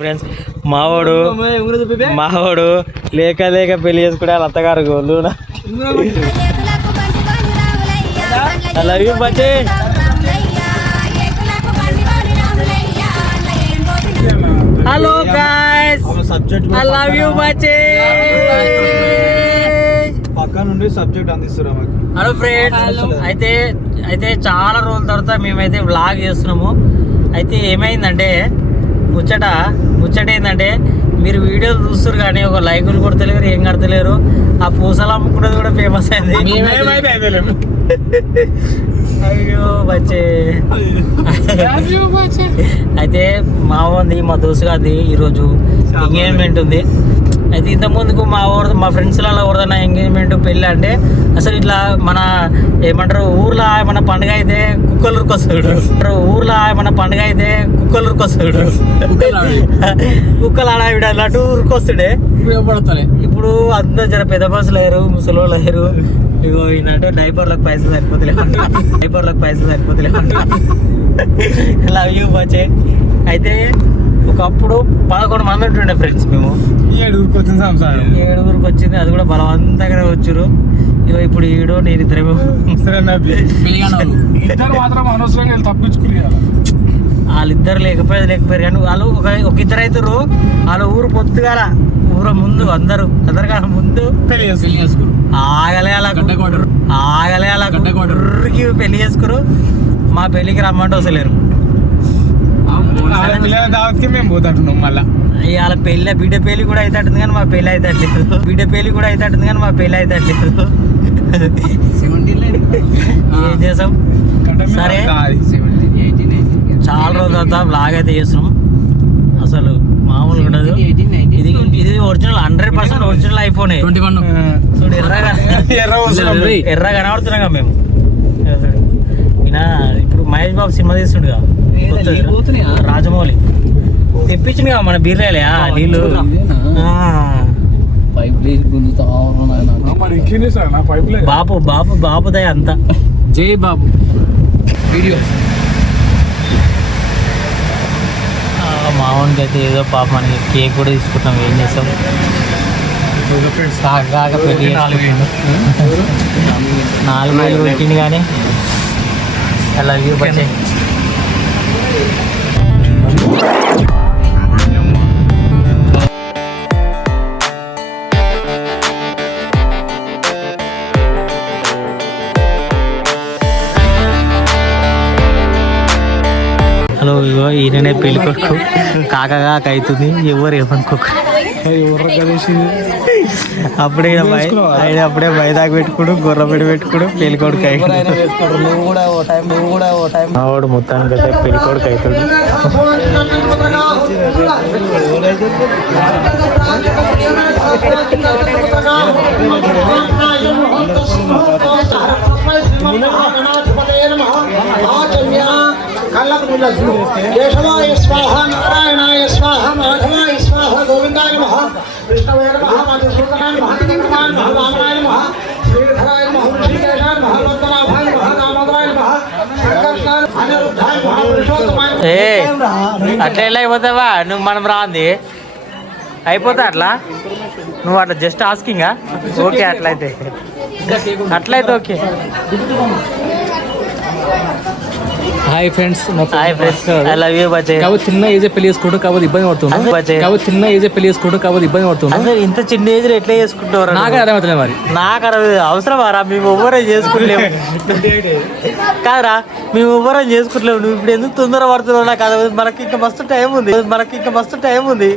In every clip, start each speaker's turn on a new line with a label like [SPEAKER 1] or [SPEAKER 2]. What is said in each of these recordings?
[SPEAKER 1] Friends మావాడు మావాడు లేక లేక పెళ్ళి చేసుకుంటే వాళ్ళ అత్తగారు I love you, బచ్చే. Hello guys I love you బచ్చే.
[SPEAKER 2] పక్క నుండి సబ్జెక్ట్ అందిస్తురా మాకు
[SPEAKER 1] హలో ఫ్రెండ్స్ అయితే అయితే చాలా రోజుల తర్వాత మేమైతే వ్లాగ్ చేస్తున్నాము. అయితే ఏమైందంటే ముచ్చట ముచ్చట ఏంటంటే మీరు వీడియోలు చూస్తారు కానీ ఒక లైకులు కొడతలేరు ఏం కడతలేరు. ఆ పూసలు అమ్ముకున్నది కూడా ఫేమస్ అయింది. అయ్యో బచ్చే. అయితే మా ఉంది మా దోస్తు గారిది ఈరోజు ఎంగేజ్మెంట్ ఉంది. అయితే ఇంత ముందుకు మా ఊరు మా ఫ్రెండ్స్ అలా ఎవరిదైనా ఎంగేజ్మెంట్ పెళ్ళి అంటే అసలు ఇట్లా మన ఏమంటారు ఊర్లో మన పండుగ అయితే కుక్కలూరుకి వస్తాడు. ఊర్లో మన పండుగ అయితే కుక్కలూరుకి వస్తాడు. కుక్కలు ఆడావిడ అన్నట్టు ఊరికి వస్తుండే. ఇప్పుడు అంతా జర పెద్ద బస్సులు అయ్యారు ముసలి అయ్యారు ఇగో ఈయనంటే డైపర్లకు పైసలు సరిపోతలేవు డైపర్లకు పైసలు సరిపోతలేవు లవ్ యూ బచ్చే. అయితే ఒకప్పుడు పదకొండు మంది ఉంటుండే ఫ్రెండ్స్ మేము.
[SPEAKER 2] ఏడుగురికి వచ్చిన సంసారం.
[SPEAKER 1] ఏడుగురికి వచ్చింది అది కూడా బలవంతంగానే వచ్చారు ఇగో ఇప్పుడు ఈడు నేను ఇద్దరేమో.
[SPEAKER 2] ఇద్దరు మాత్రం అనవసరంగా వీళ్ళు తప్పించుకుని
[SPEAKER 1] వాళ్ళిద్దరు లేకపోయేది లేకపోయారు కానీ వాళ్ళు ఒక ఒక ఇద్దరు అవుతారు వాళ్ళ ఊరు పొత్తుగాల ఊరు ముందు అందరు అందరికన్నా ముందు
[SPEAKER 2] పెళ్ళి చేసుకుని
[SPEAKER 1] ఆగలే అలా. ఆగలే అలా పెళ్ళి చేసుకురు. మా పెళ్ళికి రమ్మంటే
[SPEAKER 2] పిల్లల దావత్కి మేము పోతుంటున్నాం మళ్ళా.
[SPEAKER 1] వాళ్ళ పెళ్ళి బిడ్డ పెళ్ళి కూడా అవుతాటుంది కానీ మా పెళ్ళి అవుతట్లేదు బిడ్డ పెళ్ళి కూడా అవుతాటుంది కానీ మా పెళ్ళి అవుతట్లేదు ఏం చేసాం? సరే. చాలా రోజుల తర్వాత బ్లాగ్ అయితే చేస్తున్నాం. అసలు మామూలుగా ఉండదు. ఇది ఇది original hundred percent original iPhone చూడు ఎర్రగా
[SPEAKER 2] ఎర్ర వస్తున్నాం మేము.
[SPEAKER 1] ఈయన ఇప్పుడు మహేష్ బాబు సినిమా తీస్తుండగా. రాజమౌళి. తెప్పించింది మన బీర్రాలే నీళ్ళు. బాపు బాపు బాపుదయ అంతా.
[SPEAKER 3] జై బాబు. వీడియో.
[SPEAKER 1] మామూలుగా అయితే ఏదో పాప మనకి కేక్ కూడా తీసుకుంటాం ఏం చేస్తాం? కాక పెళ్ళి. నాలుగు వేలు. పెట్టింది కానీ అలా వ్యూ బచ్చే హలో ఇగో ఈయననే పెళ్ళి కొడుకు. కాక కాక అవుతుంది ఎవరు ఏమనుకోక అప్పుడే ఆయన అప్పుడే బయదాకు పెట్టుకుడు గొర్రె పెట్టి పెట్టుకుడు పెళ్ళి కొడుకు అయ్యాడు
[SPEAKER 3] నువ్వు కూడా ఓ టైం నువ్వు కూడా ఓ టైం.
[SPEAKER 1] మావాడు మొత్తానికి అయితే పెళ్ళి కొడుకు అవుతాడు
[SPEAKER 4] నారాయణాయ స్వాహ
[SPEAKER 1] ఏ అట్లా ఎలా అయిపోతావా? నువ్వు మనం రాంది. అయిపోతా అట్లా? నువ్వు అట్లా జస్ట్ ఆస్కింగా ఓకే అట్లయితే. అట్లయితే okay
[SPEAKER 3] hi friends
[SPEAKER 1] hi friends I love you బచ్చే
[SPEAKER 3] కాబట్టి చిన్న ఏజ్ పెళ్ళి చేసుకోవడం కాబట్టి ఇబ్బంది పడుతుంది. కాబట్టి చిన్న ఏజ్ పెళ్ళి చేసుకోవడం కాబట్టి ఇబ్బంది పడుతుంది
[SPEAKER 1] అసలు ఇంత చిన్న ఏజ్ ఎట్లా చేసుకుంటారు
[SPEAKER 3] నాకే అర్థమవుతుంది మరి.
[SPEAKER 1] నాకు అరవై అవసరమారా? మేము ఎవ్వరం చేసుకుంటలేము. కాదురా మేము ఎవ్వరం చేసుకుంటలేము. నువ్వు ఇప్పుడు ఎందుకు తొందర పడుతున్నావు? నాకు అది మనకి ఇంకా మస్తు టైం ఉంది. మనకి ఇంకా మస్తు టైం ఉంది.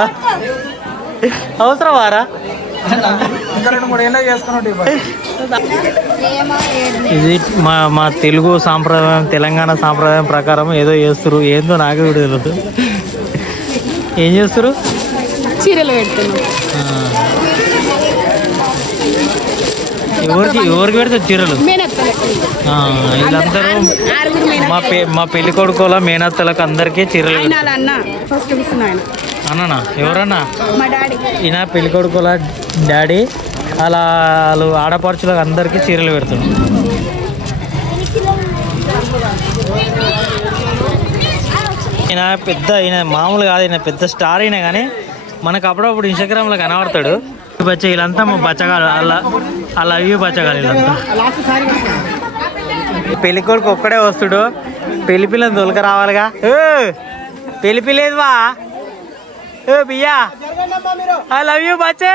[SPEAKER 1] ఆ? అవసరమారా? ఇది మా మా తెలుగు సాంప్రదాయం తెలంగాణ సాంప్రదాయం ప్రకారం ఏదో చేస్తారు ఏందో నాకు కూడా తెలియదు ఏం చేస్తారు
[SPEAKER 5] చీరలు
[SPEAKER 1] ఎవరికి ఎవరికి పెడతారు చీరలు?
[SPEAKER 5] మేనత్తలకు.
[SPEAKER 1] ఆ, వీళ్ళందరూ మా పె మా పెళ్ళి కొడుకోల మేనత్తలకు అందరికీ చీరలు అన్ననా? ఎవరన్నా?
[SPEAKER 5] మా డాడీ.
[SPEAKER 1] ఈయన పెళ్ళి కొడుకోల డాడీ? అలా వాళ్ళు ఆడపడుచులకు అందరికీ చీరలు పెడుతుంది ఈయన పెద్ద ఈయన మామూలు కాదు ఈయన పెద్ద స్టార్ అయినా కానీ మనకు అప్పుడప్పుడు ఇన్స్టాగ్రామ్లో కనబడతాడు. బచ్చ వీళ్ళంతా మా బచ్చగాలు అలా అలా అవి బచ్చగాలు వీళ్ళంతా. పెళ్ళి కొడుకు ఒక్కడే వస్తుడు. పెళ్ళి పిల్లని దొలక రావాలిగా. పెళ్ళి పిల్లేదు బా ఏ బియ్యా? ఐ లవ్ యూ బచ్చే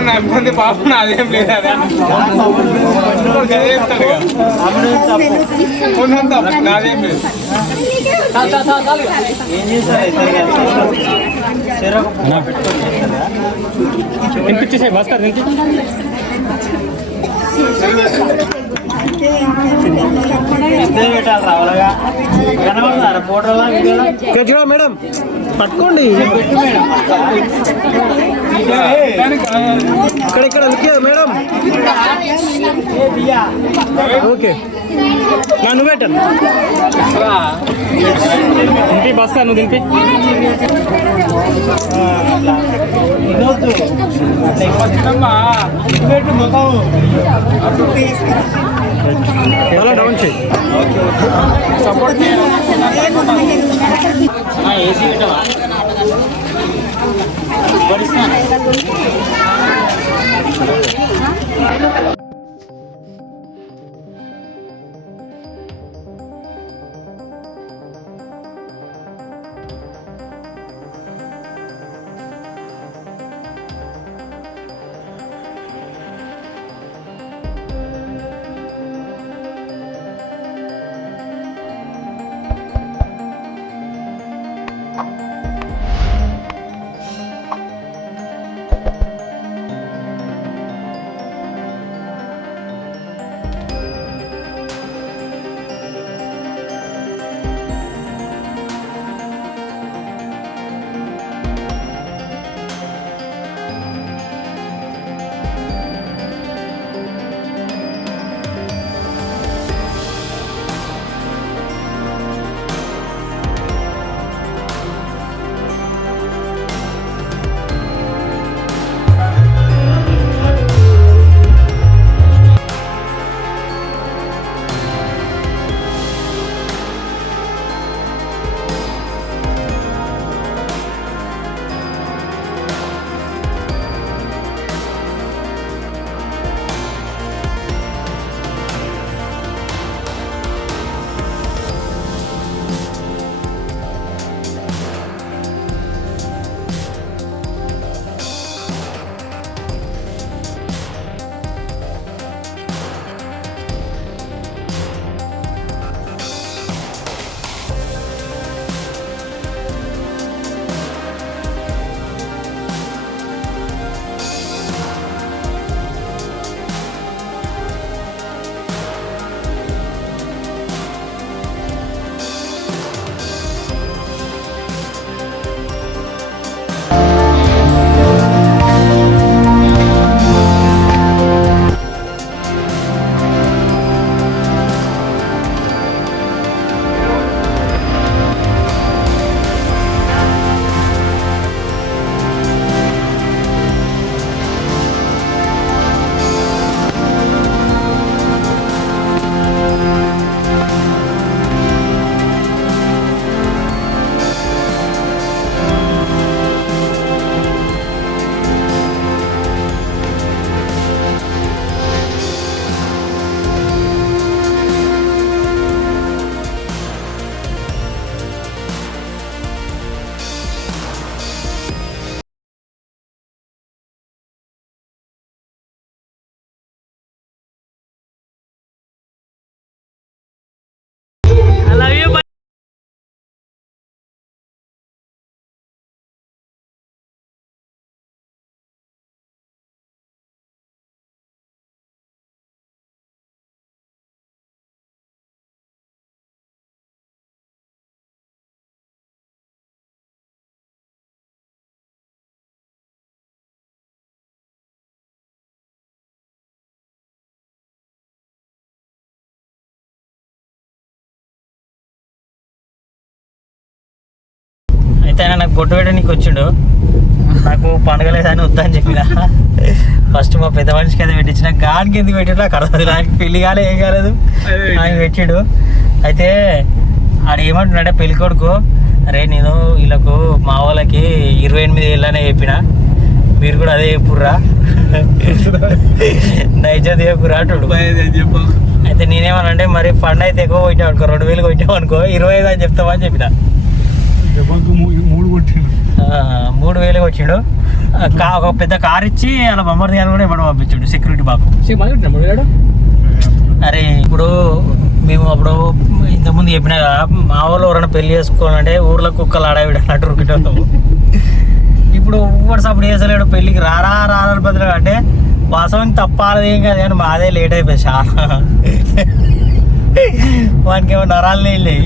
[SPEAKER 1] ఆమె
[SPEAKER 2] ఇబ్బంది పాపం అదేం నాదేం లేదు
[SPEAKER 1] ఏం చేస్తారు
[SPEAKER 3] వినిపించేసాయి భాస్కర్
[SPEAKER 1] పెట్టాలి రావాలగా కనబడుతున్నారు ఫోటోలా వీడియోలా
[SPEAKER 3] మేడం. పట్టుకోండి. ఇక్కడ ఇక్కడ మేడం.
[SPEAKER 1] ఏ బియ్యా
[SPEAKER 3] ఓకే నన్ను పెట్టను దింపి భాస్కర్ నువ్వు దింపి.
[SPEAKER 1] పెట్టు Thank you. అయితే ఆయన నాకు బొట్టు పెట్టడానికి వచ్చిండు. నాకు పండుగ లేదని వద్దని చెప్పిన. ఫస్ట్ మా పెద్ద మనిషికి అది పెట్టించిన. గానికి ఎందుకు పెట్టాడు నాకు అర్థం. ఆయనకి పెళ్ళి కాలే ఏం కాలేదు. ఆయన పెట్టాడు. అయితే ఆడ ఏమంటున్నాడే పెళ్ళి కొడుకు అరే నేను వీళ్ళకు మా వాళ్ళకి ఇరవై ఎనిమిది ఏళ్ళనే చెప్పిన. మీరు కూడా అదే చెప్పుర్రా. నైజాది చెప్పురా అంటాడు. అయితే నేనేమనంటే మరి ఫండ్ అయితే ఎక్కువ కొట్టాం అనుకో రెండు వేలు కొట్టాం అనుకో ఇరవై ఐదు అని చెప్తామని చెప్పిన.
[SPEAKER 2] దెబ్బకు మూ- మూడు కొట్టిండు.
[SPEAKER 1] ఆ, మూడు వేలు వచ్చిండు ఒక పెద్ద కార్ ఇచ్చి అలా బొమ్మర్ దిగాను కూడా ఇవ్వడం పంపించాడు సెక్యూరిటీ బాబు. అరే ఇప్పుడు మేము అప్పుడు ఇంతకుముందు చెప్పినా కదా, మా వాళ్ళు ఎవరైనా పెళ్ళి చేసుకోవాలంటే ఊర్లో కుక్కలు ఆడావిడ అన్నట్టు ఇప్పుడు ఊరు సప్పుడు చేసలేడు పెళ్ళికి రారా రారా బదులు అంటే వాస్తవానికి తప్పాలది ఏం కాదు కానీ మాదే లేట్ అయిపోయింది చాలా. వానికి ఏమో నరాలు నీళ్ళు.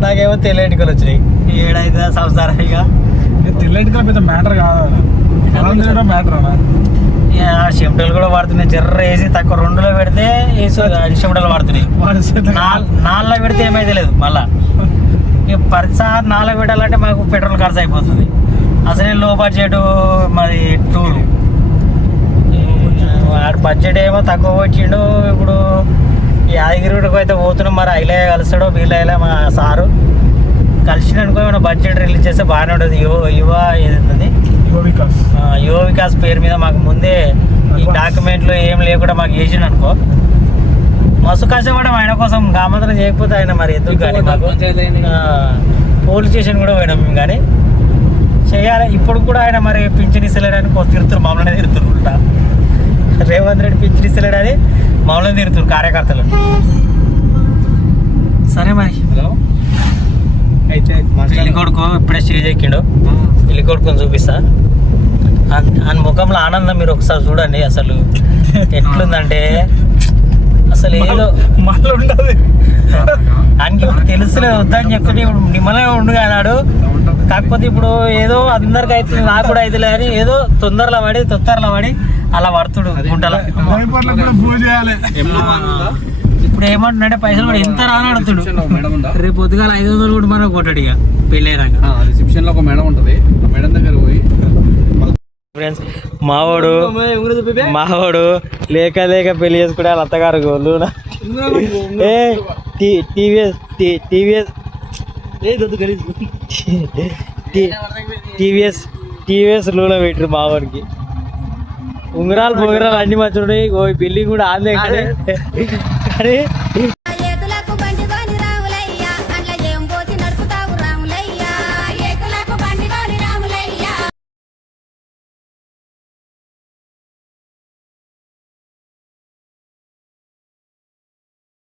[SPEAKER 1] నాకేమో తెలియటికలు వచ్చినాయి ఏడైతే సంసారం ఇక.
[SPEAKER 2] తెల్లటిగా పెద్ద మ్యాటర్ కాదు? మ్యాటర్
[SPEAKER 1] చెమటలు కూడా పడుతున్నాయి జర్ర వేసి తక్కువ రెండులో పెడితే చెమటలు పడుతున్నాయి
[SPEAKER 2] వాడు సెట్
[SPEAKER 1] నాల్- నాలుగులో పెడితే ఏమైతే లేదు మళ్ళా. ప్రతిసారి నాలుగు పెట్టాలంటే మాకు పెట్రోల్ ఖర్చు అయిపోతుంది. అసలే లో బడ్జెట్ మరి టూర్. వాడు బడ్జెట్ ఏమో తక్కువ వచ్చిండు ఇప్పుడు యాదగిరిగుడికి అయితే పోతున్నాం. మరి ఐలయ్య కలుస్తాడో వీళ్ళ మా సారు. కలిసిన అనుకో ఏమైనా బడ్జెట్ రిలీజ్ చేస్తే బాగానే ఉంటుంది. యువ యువ ఏది
[SPEAKER 2] యువ వికాస్.
[SPEAKER 1] ఆ, యువ వికాస్ పేరు మీద మాకు ముందే ఈ డాక్యుమెంట్లు ఏం లేకుండా మాకు చేసిండు అనుకో మస్తు కష్టపడడం ఆయన కోసం కామంతరం చేయకపోతే ఆయన మరి ఎందుకు కానీ మాకు? పోలీస్ స్టేషన్ కూడా పోయినాం మేము కానీ. చేయాలి. ఇప్పుడు కూడా ఆయన మరి పింఛన్ ఇస్తలేడని కొ- తిరుతురు మమ్మల్ని తిరుతురు ఉల్టా. రేవంత్ రెడ్డి పింఛన్ ఇస్తలేడని మమ్మల్ని తిరుతురు కార్యకర్తలు సరే మరి.
[SPEAKER 3] హలో? అయితే
[SPEAKER 1] పెళ్ళి కొడుకు ఇప్పుడే స్టేజ్ ఎక్కిండు. పెళ్ళి కొడుకుని చూపిస్తా. అన్- ఆయన ముఖంలో ఆనందం మీరు ఒకసారి చూడండి అసలు ఎట్లుందంటే. అసలు ఏదో
[SPEAKER 2] మళ్ళీ ఉండదు.
[SPEAKER 1] ఆయనకి ఇప్పుడు తెలుసులే వద్దని చెప్తుంటే ఇప్పుడు నిమ్మలే ఉండుగా అన్నాడు. కాకపోతే ఇప్పుడు ఏదో అందరికి అవుతుంది నాకు కూడా అవుతుంది అని ఏదో తొందరలో పడి తొందరలో పడి అలా పడుతుడు గుంటలో. ఇప్పుడు ఏమంటున్నాడే పైసలు కూడా ఎంత రాని అడుగుతుడు రేపు పొద్దుగాల ఐదు వందలు కూడా మనం కొట్టాడు ఇక పెళ్ళైనాక
[SPEAKER 3] రిసెప్షన్లో ఒక మేడం ఉంటది. మేడం దగ్గర పోయి
[SPEAKER 1] ఫ్రెండ్స్ మావాడు మావాడు? లేక లేక పెళ్ళి చేసుకుంటే వాళ్ళ అత్తగారు గోళ్ళు ఏ టీ- టీవీఎస్ టీవీఎస్. టీవీఎస్ టీవీఎస్ లూలో పెట్టరు మావాడికి. ఉంగరాలు పొంగరాలు అన్ని మంచి ఉన్నాయి. ఓ బిల్డింగ్ కూడా ఆందే కానీ. కానీ